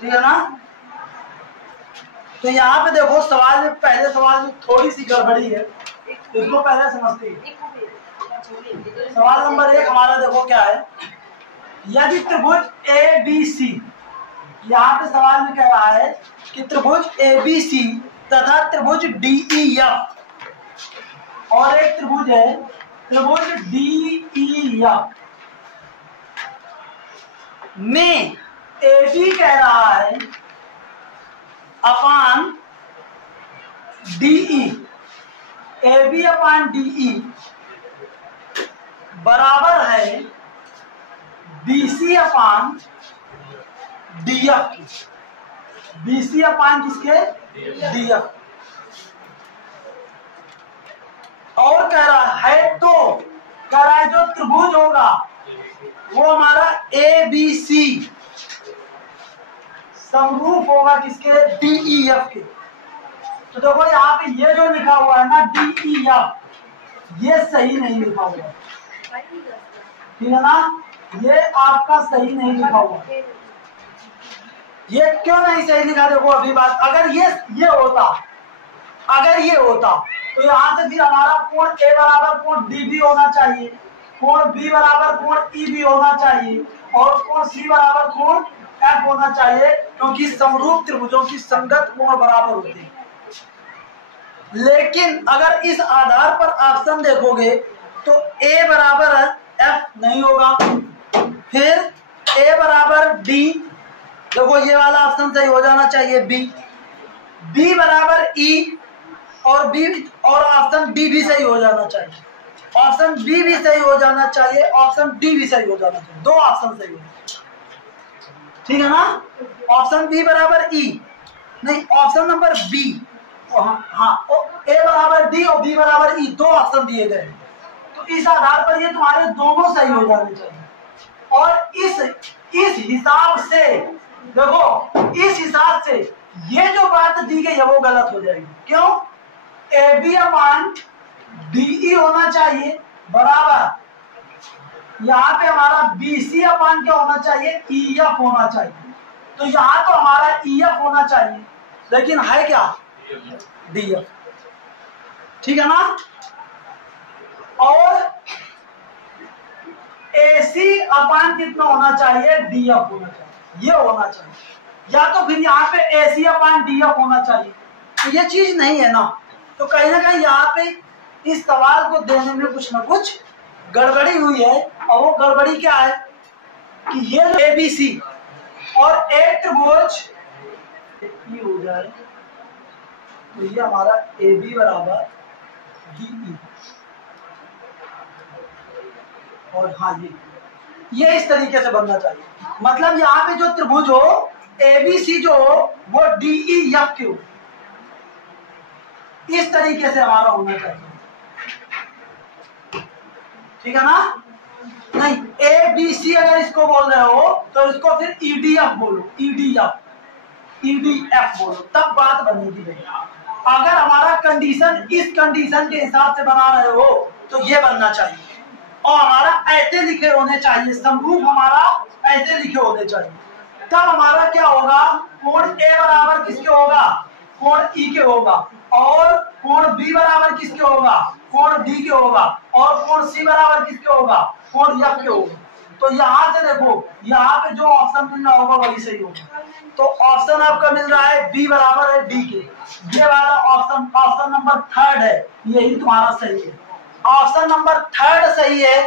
ठीक है ना। तो यहाँ पे देखो सवाल में, पहले सवाल में थोड़ी सी गड़बड़ी है, इसको पहले समझते हैं। सवाल नंबर 1 हमारा देखो क्या है, यदि त्रिभुज ए बी सी, यहाँ पे सवाल में कह रहा है कि त्रिभुज ए बी सी तथा त्रिभुज डी ई एफ, और एक त्रिभुज है त्रिभुज डी ई एफ में ए बी कह रहा है upon DE, A B upon DE बराबर है बीसी अपान डीएफ की, बीसी अपान किसके, डीएफ। और कह रहा है तो कह रहा है जो त्रिभुज होगा वो हमारा ए बी सी समरूप होगा किसके, डीईएफ के। तो देखो यहाँ पे ये जो लिखा हुआ है ना डीईएफ, ये सही नहीं लिखा हुआ, ठीक है ना, ये आपका सही नहीं लिखा हुआ। ये क्यों नहीं सही लिखा, देखो अभी बात, अगर ये होता, अगर ये होता तो यहाँ से फिर हमारा कोण ए बराबर कोण डी भी होना चाहिए, कोण बी बराबर कोण ई भी होना चाहिए, और कोण सी बराबर कोण एफ होना चाहिए, क्योंकि समरूप त्रिभुजों की संगत कोण बराबर होते हैं। लेकिन अगर इस आधार पर ऑप्शन देखोगे तो ए बराबर एफ नहीं होगा, फिर ए बराबर डी, देखो ये वाला ऑप्शन सही हो जाना चाहिए, बी बराबर ई, और बी और ऑप्शन डी भी सही हो जाना चाहिए, ऑप्शन बी भी सही हो जाना चाहिए, ऑप्शन डी भी सही हो जाना चाहिए, दो ऑप्शन सही हो, ठीक है ना। ऑप्शन बी बराबर ई नहीं, ऑप्शन नंबर बी, हाँ ए बराबर डी और बी बराबर ई, दो ऑप्शन दिए गए, तो इस आधार पर ये तुम्हारे दोनों सही हो जाने चाहिए। और इस हिसाब से देखो, इस हिसाब से ये जो बात दी गई है वो गलत हो जाएगी। क्यों, ए बी अपान डीई होना चाहिए बराबर, यहाँ पे हमारा बीसी अपान क्या होना चाहिए, ईएफ होना चाहिए। तो यहाँ तो हमारा ईएफ होना चाहिए, लेकिन है क्या, डीएफ, ठीक है ना। और एसी अपान कितना होना चाहिए, डीएफ होना चाहिए, ये होना चाहिए, या तो फिर यहाँ पे एसी अपान डीएफ होना चाहिए। तो ये चीज नहीं है ना, तो कहीं ना कहीं यहाँ पे इस सवाल को देने में कुछ ना कुछ गड़बड़ी हुई है। और वो गड़बड़ी क्या है कि ये ए बी सी और एक त्रिभुज हो जाए तो ये हमारा ए बी बराबर डीई, और हाँ ये इस तरीके से बनना चाहिए, मतलब यहाँ पे जो त्रिभुज हो ए बी सी जो हो वो डीई एफ के हो, इस तरीके से हमारा होना चाहिए, ठीक है ना। नहीं, ए बी सी अगर इसको बोल रहे हो तो इसको फिर ईडीएफ बोलो, ईडीएफ बोलो, तब बात बनेगी भाई। अगर हमारा कंडीशन इस कंडीशन के हिसाब से बना रहे हो तो ये बनना चाहिए, और हमारा ऐसे लिखे होने चाहिए, समरूप हमारा ऐसे लिखे होने चाहिए, तब हमारा क्या होगा, कोण ए बराबर किसके होगा, कोण ई के होगा, और कोण बी बराबर किसके होगा, कोण डी के होगा, और कोण सी बराबर किसके होगा, कोण एफ के होगा। तो यहाँ से देखो, यहाँ पे जो ऑप्शन मिल रहा होगा वही सही होगा। तो ऑप्शन आपका मिल रहा है बी बराबर है डी के, ये वाला ऑप्शन, ऑप्शन नंबर 3 है, यही तुम्हारा सही है। ऑप्शन नंबर 3 सही है।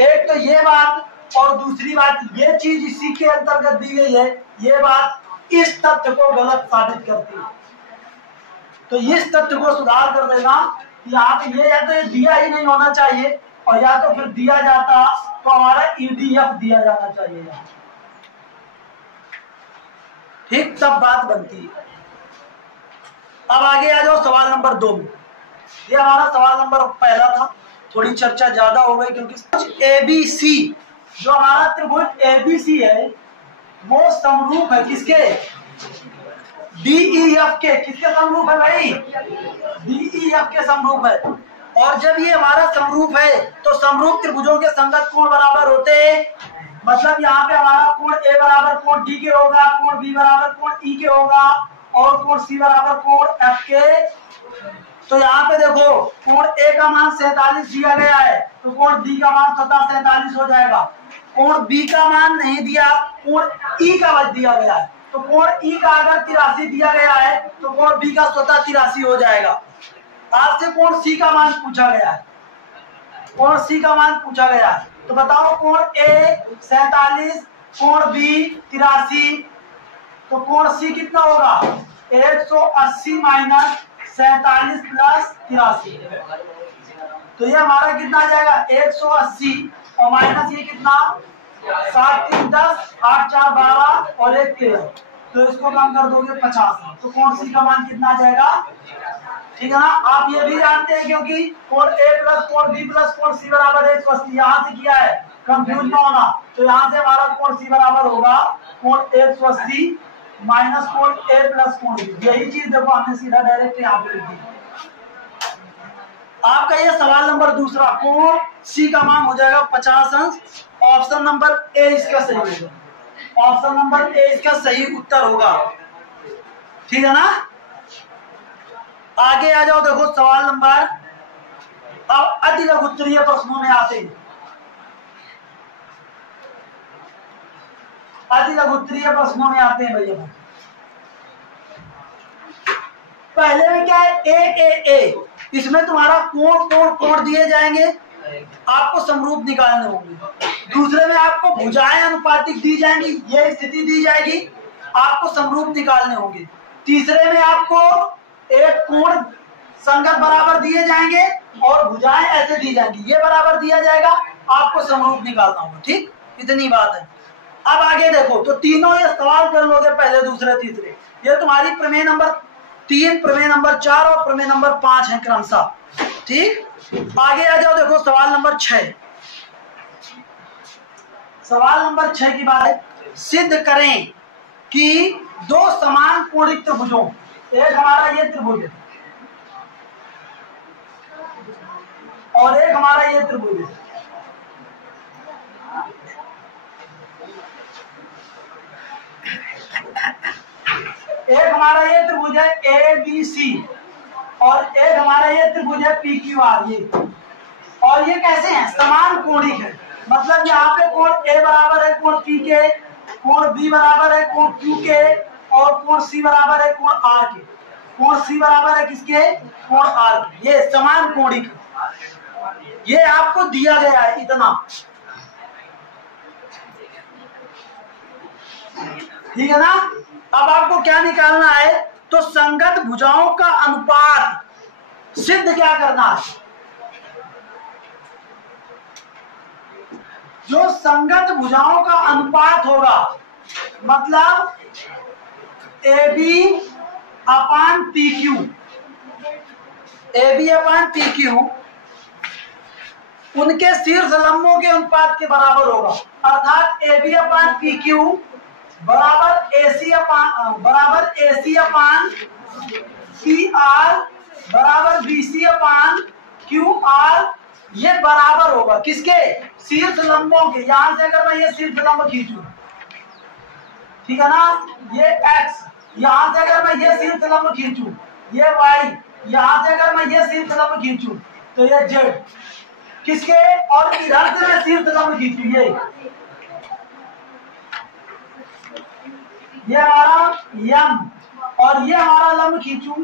एक तो ये बात, और दूसरी बात ये चीज इसी के अंतर्गत दी गई है, ये बात इस तथ्य को गलत साबित करती है। तो इस तथ्य को सुधार कर देना, यहाँ पे ये या तो ये दिया ही नहीं होना चाहिए, और या तो फिर दिया जाता तो हमारा ईडीएफ दिया जाना चाहिए, ठीक, तब बात बनती है। अब आगे आ जाओ सवाल नंबर 2 में। ये हमारा सवाल नंबर पहला था, थोड़ी चर्चा ज्यादा हो गई क्योंकि एबीसी, जो हमारा त्रिभुज एबीसी है वो समरूप है किसके, डीईएफ के। किसके समरूप है भाई, डीईएफ के समरूप है। और जब ये हमारा समरूप है तो समरूप त्रिभुजों के संगत कोण बराबर होते हैं मतलब यहाँ पे हमारा कोण ए बराबर कोण डी के होगा, कोण बी बराबर कोण ई के होगा और कोण सी बराबर कोण एफ के। तो यहाँ पे देखो कोण ए का मान 47 दिया गया है, तो कोण डी का मान स्वतः 47 हो जाएगा। कोण बी का मान नहीं दिया, कोण ई का मान दिया गया है, तो कोण ई का अगर 83 दिया गया है तो कोण बी का स्वतः 83 हो जाएगा। आपसे कोण सी का मान पूछा गया है, कोण सी का मान पूछा गया है, तो बताओ कोण ए 47, कोण बी 83, तो कोण सी कितना होगा 180 माइनस 47 प्लस 83, तो ये हमारा कितना आ जाएगा 180 और माइनस ये कितना 7 3 10 8 4 12 और 1 13, तो इसको कम कर दोगे 50, तो कोण सी का मान कितना आ जाएगा, ठीक है ना। आप ये भी जानते हैं क्योंकि कोण ए प्लस कोण बी प्लस कोण सी बराबर 180 यहाँ से किया है, कंफ्यूज ना होना, तो यहाँ से हमारा कोण सी बराबर होगा कोण 180 माइनस कोण ए प्लस कोण बी। यही चीज देखो हमने सीधा डायरेक्ट यहाँ पे लिख दी। आपका ये सवाल नंबर दूसरा, कोण सी का मान हो जाएगा 50 अंश, ऑप्शन नंबर ए इसका सही होगा, ऑप्शन नंबर ए इसका सही उत्तर होगा, ठीक है ना। आगे आ जाओ, देखो सवाल नंबर, अब अति लघुत्तरीय प्रश्नों में आते हैं। अति लघुत्तरीय प्रश्नों में आते हैं भैया। पहले में क्या है ए ए ए, इसमें तुम्हारा कोण कोण कोण दिए जाएंगे, आपको समरूप निकालने होंगे। दूसरे में आपको भुजाएं अनुपातिक दी जाएंगी, ये स्थिति दी जाएगी, आपको समरूप निकालने होंगे। तीसरे में आपको एक कोण संगत बराबर दिए जाएंगे और भुजाएं ऐसे दी जाएंगी, ये बराबर दिया जाएगा, आपको समरूप निकालना होगा, ठीक, इतनी बात है। अब आगे देखो, तो तीनों ये सवाल कर लोगे, पहले दूसरे तीसरे, ये तुम्हारी प्रमेय नंबर 3, प्रमेय नंबर 4 और प्रमेय नंबर 5 है क्रमशः, ठीक। आगे आ जाओ, देखो सवाल नंबर 6, सवाल नंबर 6 की बात है, सिद्ध करें कि दो समान कोणिक त्रिभुजों, एक हमारा ये त्रिभुज है और एक हमारा ये त्रिभुज है, एक हमारा ये त्रिभुज है ए बी सी और एक हमारा ये त्रिभुज है पी क्यू आर, ये, और ये कैसे हैं, समान कोणिक है, मतलब यहाँ पे कोण ए बराबर है कोण पी के, कोण बी बराबर है कोण क्यू के और कोण सी बराबर है कोण आर के, कोण सी बराबर है किसके, कोण आर के, ये समान कोणिक, ये आपको दिया गया है इतना, ठीक है ना। अब आपको क्या निकालना है, तो संगत भुजाओं का अनुपात सिद्ध क्या करना है, जो संगत भुजाओं का अनुपात होगा, मतलब ए बी अपान पी क्यू, ए बी अपान पी क्यू उनके शीर्ष लंबों के अनुपात के बराबर होगा, अर्थात ए बी अपान पी क्यू बराबर ए सी अपान सी आर बराबर बी सी अपान क्यू आर, ये बराबर होगा किसके, शीर्ष लंबों के। यहां से अगर मैं ये शीर्ष लंब खींचूं, ठीक है ना, ये x, यहां से अगर मैं ये शीर्ष लंब खींचूं, ये y, यहां से अगर मैं ये शीर्ष लंब खींचूं तो ये z किसके, और इधर से मैं शीर्ष लंब खींचूं, ये हमारा m और ये हमारा लंब खींचूं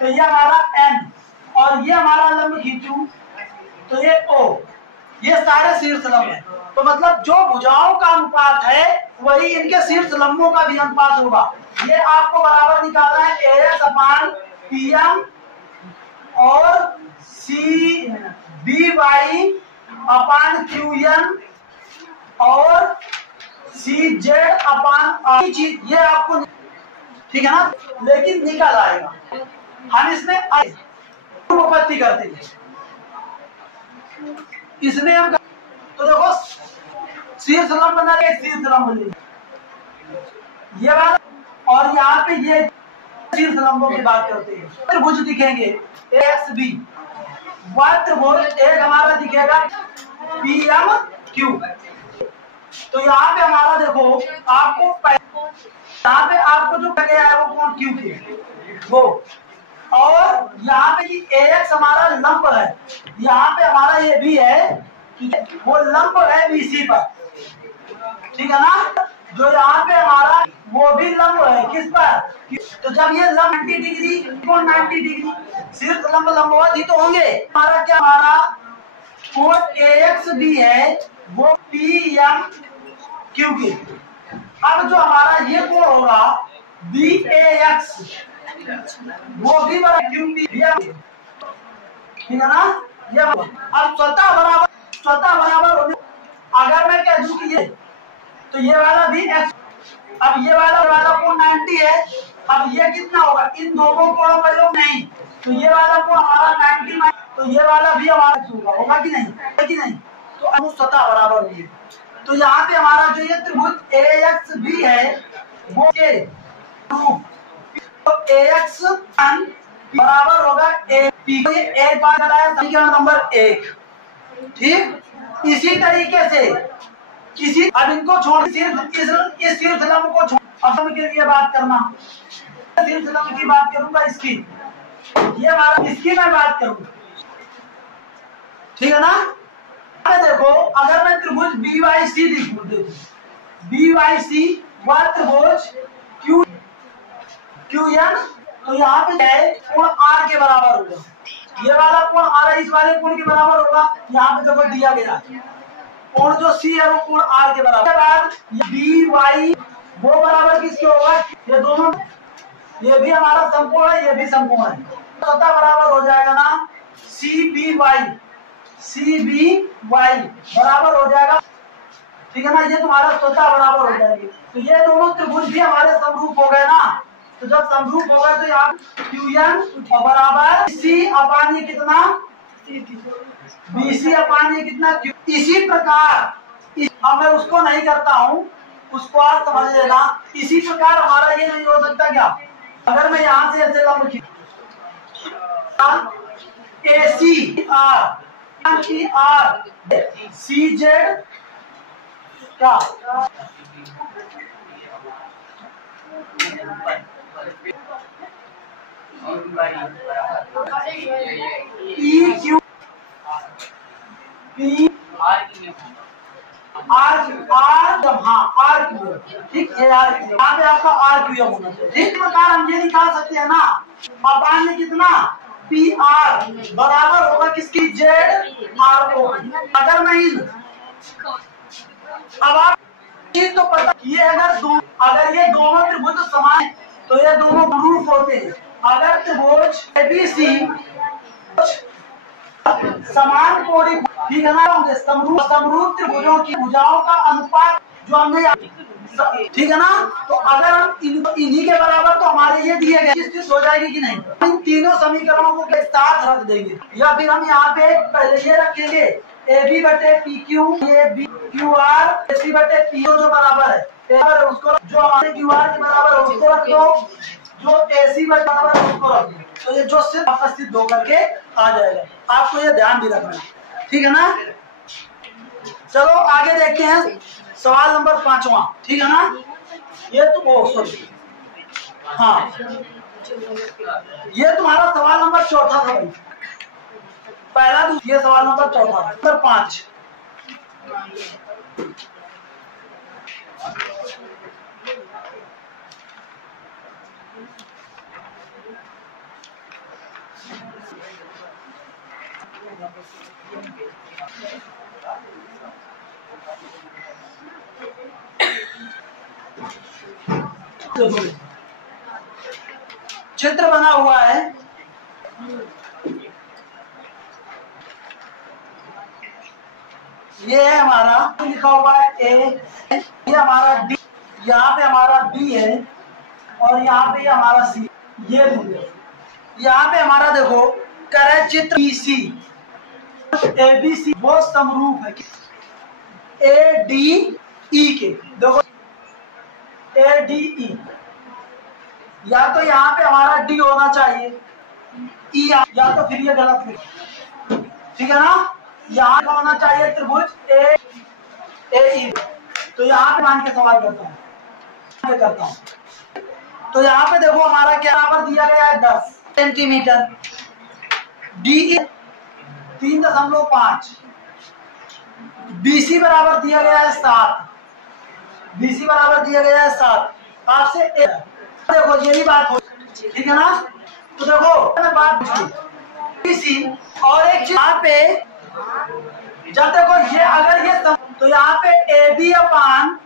तो ये हमारा n और ये हमारा लंब खींचूं तो ये o, ये सारे शीर्ष लंब है। तो मतलब जो भुजाओं का अनुपात है वही इनके शीर्ष लंबों का भी अनुपात होगा। ये आपको बराबर निकालना है AS अपान PM और CBY अपान QN और CZ अपान R, चीज ये आपको, ठीक है ना, लेकिन निकल आएगा, हम इसमें उपपत्ति करते हैं, इसमें हम, तो देखो शीर्ष लंब बना के शीर्ष लंब ले, ये वाला, और यहाँ पे ये शीर्ष लंबों की बात करते हैं। त्रिभुज दिखेंगे XB, वह त्रिभुज एक हमारा दिखेगा PMQ, तो यहाँ पे हमारा देखो आपको यहाँ पे आपको जो गया है वो कौन क्यू के वो, और यहाँ पे AX हमारा लंब है, यहाँ पे हमारा ये भी है कि वो लंब है BC पर, ठीक है ना। जो यहाँ पे हमारा वो भी लंब है किस पर, तो जब ये लंब 90 डिग्री कोण 90 डिग्री सिर्फ लंब लंबवत तो होंगे। हमारा क्या हमारा कोण AX भी है वो PMQ के। अब जो हमारा ये कोण होगा BAX वो भी बराबर QP, ठीक है ना। ये अब स्वतः बराबर होने, अगर मैं कह दूं कि ये तो ये वाला भी x, अब ये वाला कोण 90 है, अब ये कितना होगा, इन दोनों कोणों का योग नहीं, तो ये वाला कोण हमारा 90 तो ये वाला भी हमारा होगा कि नहीं, है कि नहीं। तो अब स्वतः बराबर होगी। तो यहाँ पे हमारा जो ये त्रिभुज AX भी है वो के तो AX बराबर होगा AP, ये एक बार बताया समीकरण नंबर 1, ठीक। इसी तरीके से किसी अब इनको छोड़ सिर्फ इस सिर्फ लंब को छोड़, अब हम के लिए बात करना, सिर्फ लंब की बात करूंगा, इसकी ये हमारा इसकी मैं बात करूंगा, ठीक है ना। देखो अगर मैं त्रिभुज BYC लिखूं, देखो BYC वह त्रिभुज QN, तो यहाँ पे है कोण R के बराबर होगा, ये वाला कोण R इस वाले कोण के बराबर होगा, यहाँ पे देखो दिया गया कोण जो C है वो कोण R के बराबर। बाद BY वो बराबर किसके होगा, ये दोनों, ये भी हमारा समकोण है, ये भी समकोण है, स्वतः बराबर हो जाएगा ना CBY बराबर हो जाएगा, ठीक है ना। ये तुम्हारा स्वतः बराबर हो जाएगी। तो ये दोनों त्रिभुज भी हमारे समरूप हो गए ना, तो जब समरूप हो गए तो यहाँ QN बराबर C अपान ये कितना BC अपान ये कितना Q। इसी प्रकार अब मैं उसको नहीं करता हूँ, उसको आप समझ लेना। इसी प्रकार हमारा ये नहीं हो सकता क्या, अगर मैं यहाँ से ऐसे लंब CZ क्या EQ ठीक है यार, यहाँ पे आपका RQM होना चाहिए। इस प्रकार हम ये निकाल सकते हैं ना, अपान में कितना PR बराबर होगा किसकी ZR को। अगर नहीं अब आप तो पता ये अगर ये दोनों त्रिभुज समान तो ये दोनों समरूप होते हैं। अगर त्रिभुज ABC समान कोणीय, ठीक है ना, समरूप त्रिभुजों की भुजाओं का अनुपात जो हमने, ठीक है ना। तो अगर हम इन्हीं के बराबर तो हमारे ये दिए गए स्थित हो जाएगी कि नहीं, इन तीनों समीकरणों को एक साथ रख देंगे, या फिर हम यहाँ पे पहले ये रखेंगे AB बटे PQ, ये BQR, AC बटे PO जो बराबर है उसको, जो हमारे QR के बराबर है उसको रख दो, जो AC बराबर है उसको रख दो, तो ये जो सिर्फ आपस सिद्ध होकर के आ जाएगा। आपको ये ध्यान भी रखना है, ठीक है ना। चलो आगे देखते हैं सवाल नंबर 5वां, ठीक है ना। ये तो सॉरी हाँ, ये तुम्हारा सवाल नंबर 4 था भाई, पहला ये सवाल नंबर 4 नंबर 5। चित्र बना हुआ है, ये है हमारा लिखा हुआ है A, ये हमारा D, यहाँ पे हमारा B है और यहाँ पे हमारा C। ये यहाँ पे हमारा देखो करे चित्र BC ABC वो समरूप है ADE के। देखो ADE, या तो यहाँ पे हमारा D होना चाहिए E, या तो फिर ये गलत है, ठीक है ना। यहाँ का होना चाहिए त्रिभुज AE, तो यहाँ पे मान के सवाल करता हूँ। तो यहाँ पे देखो हमारा क्या बराबर दिया गया है 10 सेंटीमीटर, डी 3.5, BC बराबर दिया गया है 7, BC बराबर दिया गया है 7। आपसे देखो यही बात हो, ठीक है ना। तो देखो मैं बात पूछूं BC और एक चीज यहाँ पे जब देखो ये अगर ये तो यहाँ पे AB अपान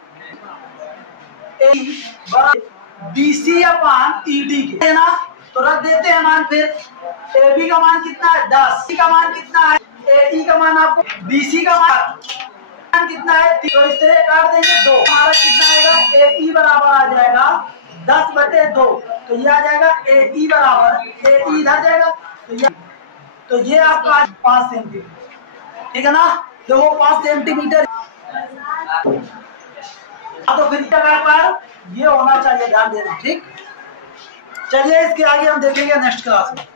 BC अपान ED के है ना, तो रख देते हैं मान। फिर AB का मान कितना है 10, C का मान कितना है, AE का मान आपको, BC का मान कितना है, तो इस तरह काट देंगे 2, हमारा कितना आएगा AE बराबर आ जाएगा 10/2, तो ये आ जाएगा AE बराबर, AE इधर जाएगा तो ये आपका 5 सेंटीमीटर, ठीक है ना। देखो 5 सेंटीमीटर, तो फिर पर ये होना चाहिए, ध्यान देना, ठीक। चलिए इसके आगे हम देखेंगे नेक्स्ट क्लास में।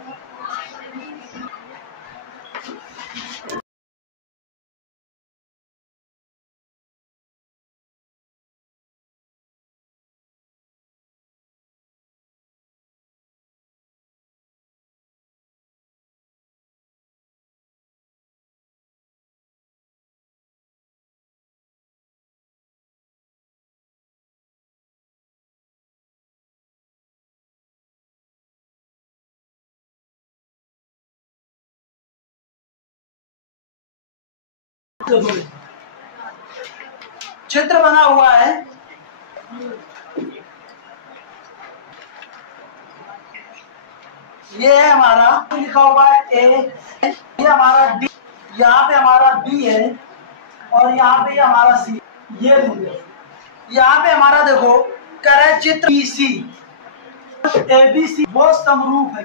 चित्र बना हुआ है, ये है हमारा, लिखा हुआ है A, ये हमारा D, यहाँ पे हमारा B है और यहाँ पे हमारा C, ये यहाँ पे हमारा देखो करे चित्र BC, ABC वो समरूप है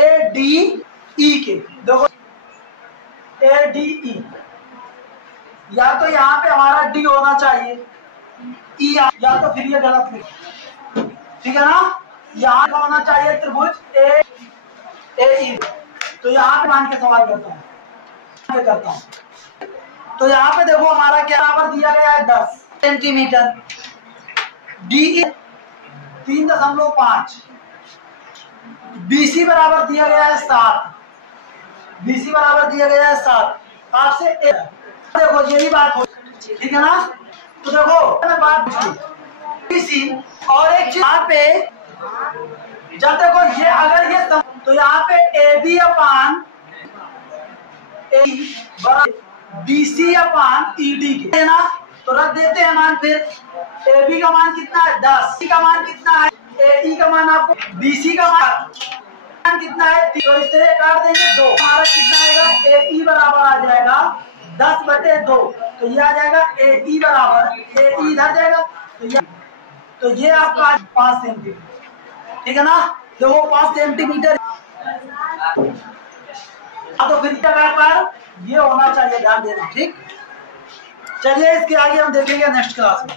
ADE के, देखो ADE, या तो यहाँ पे हमारा D होना चाहिए, E या तो फिर ये गलत है, ठीक है ना। यहाँ का होना चाहिए त्रिभुज AE, तो यहाँ पे मान के सवाल करता हूँ। तो यहाँ पे देखो हमारा क्या बराबर दिया गया है 10 सेंटीमीटर, DE 3.5, BC बराबर दिया गया है 7, BC बराबर दिया गया है 7। आपसे देखो यही बात हो, ठीक है ना। तो देखो मैं बात पूछूं BC और एक चीज यहाँ पे जब देखो ये अगर ये तो यहाँ पे AB अपान BC अपान ED के है ना, तो रख देते हैं मान। फिर AB का मान कितना है 10, C का मान कितना है, AE का मान आपको, BC का मान कितना है, तो इस तरह काट देंगे 2, हमारा कितना आएगा AE बराबर आ जाएगा 10/2, तो ये आ जाएगा AE बराबर, AE इधर जाएगा तो ये आपका 5 सेंटीमीटर, ठीक है ना। देखो 5 सेंटीमीटर, तो फिर पर ये होना चाहिए, ध्यान देना, ठीक। चलिए इसके आगे हम देखेंगे नेक्स्ट क्लास में।